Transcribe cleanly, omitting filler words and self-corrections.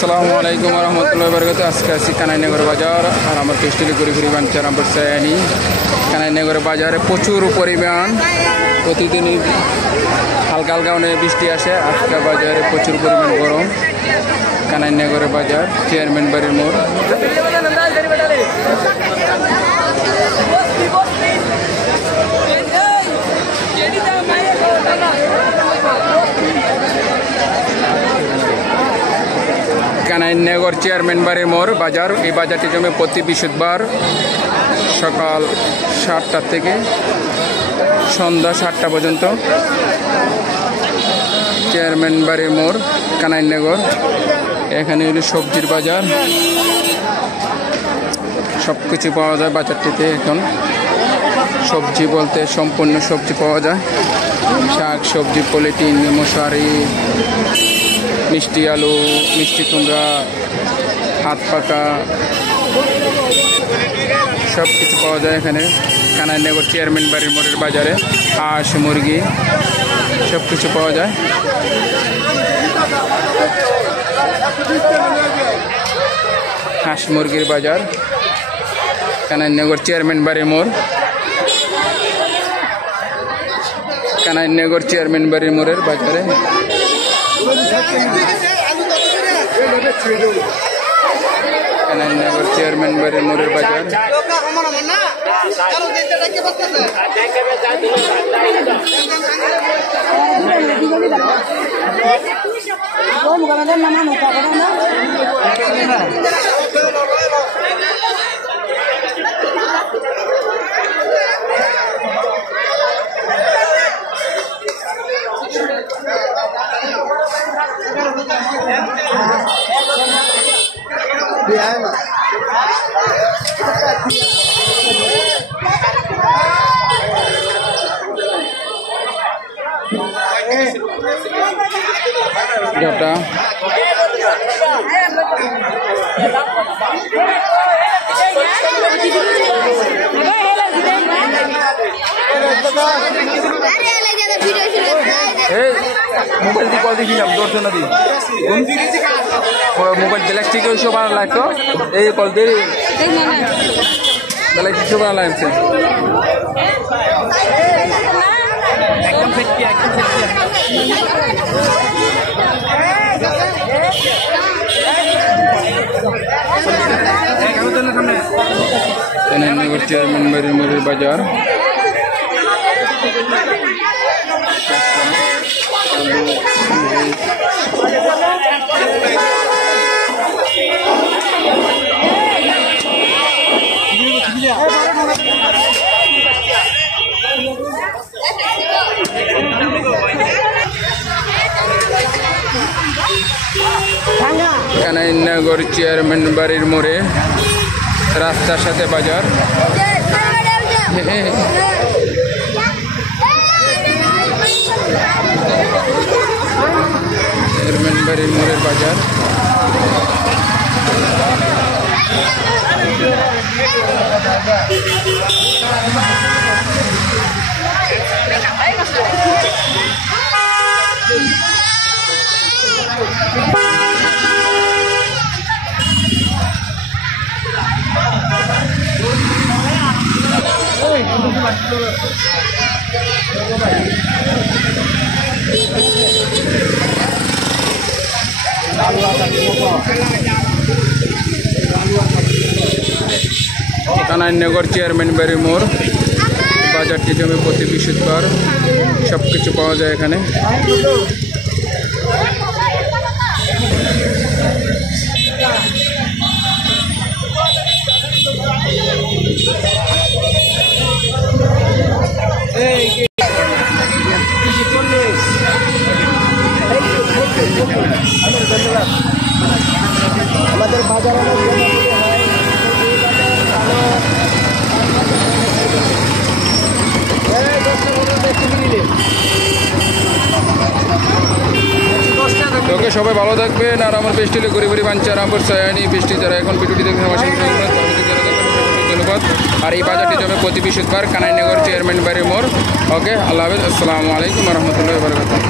আসসালামু আলাইকুম রহমতুল্লাহি বারাকাতুহু। আজকে আছি কানাইনগর বাজার আর আমার পেস্টলি ঘুরি ঘুরি বাঞ্চা রামপুর সায়ানি। কানাইনগর বাজারে প্রচুর পরিমাণ প্রতিদিনই হালকা হালকা অনেক বৃষ্টি আসে। আজকে বাজারে প্রচুর পরিমাণ গরম। কানাইনগর বাজার চেয়ারম্যান বাড়ির মোড়। কানাইনগর চেয়ারম্যান বাড়ির মোড় বাজার। এই বাজারটি জমে প্রতি বৃহস্পতিবার সকাল 7টা থেকে সন্ধ্যা 7টা পর্যন্ত। চেয়ারম্যান বাড়ির মোড় কানাইনগর। এখানে হলো সবজির বাজার, সব কিছু পাওয়া যায় বাজারটিতে। এখন সবজি বলতে সম্পূর্ণ সবজি পাওয়া যায়, শাক সবজি, পলিটিন, মশারি, মিষ্টি আলু, মিষ্টি কুমড়া, হাত পাকা, সব কিছু পাওয়া যায় এখানে কানাইনগর চেয়ারম্যান বাড়ির মোড়ের বাজারে। হাঁস মুরগি সব কিছু পাওয়া যায়। হাঁস মুরগির বাজার কানাইনগর চেয়ারম্যান বাড়ির মোড়। কানাইনগর চেয়ারম্যান বাড়ির মোড়ের বাজারে কানাইনগর চেয়ারম্যান বাড়ির মোড়ের বাজার। এটা মোবাইল দিয়ে কল দিয়েছিলাম দৌড়তে না দিই মোবাইল গ্যালাক্সিকে ওইসব আর লাগতো। এই কল দিয়ে গ্যালাক্সি সব আর লাগছে একদম ফিটকি একদম ফিটকি। কানাইনগর চেয়ারম্যান বাড়ির মোড়ের বাজার। কানাইনগর চেয়ারম্যান বাড়ির মোড়ে রাস্তার সাথে বাজার। চেয়ারম্যান বাড়ির মোড়ের বাজার। কানাইনগর চেয়ারম্যান বাড়ির মোড় বাজারটি জমে প্রতি বৃহস্পতিবার সব কিছু পাওয়া যায় এখানে। আমাদের বাজার ওকে, সবাই ভালো থাকবেন। আর আমার পেস্টিলে ঘুরি ঘুরি বাঞ্চা রামপুর সায়ানি পেস্টি যারা এখন ভিডিওটি দেখবেন ধন্যবাদ। আর এই বাজারটি জমে প্রতি বৃহস্পতিবার কানাইনগর চেয়ারম্যান বাড়ির মোড়। ওকে, আল্লাহ হাফেজ। আসসালামু আলাইকুম রহমতুল্লাহি ওয়া বারাকাতুহু।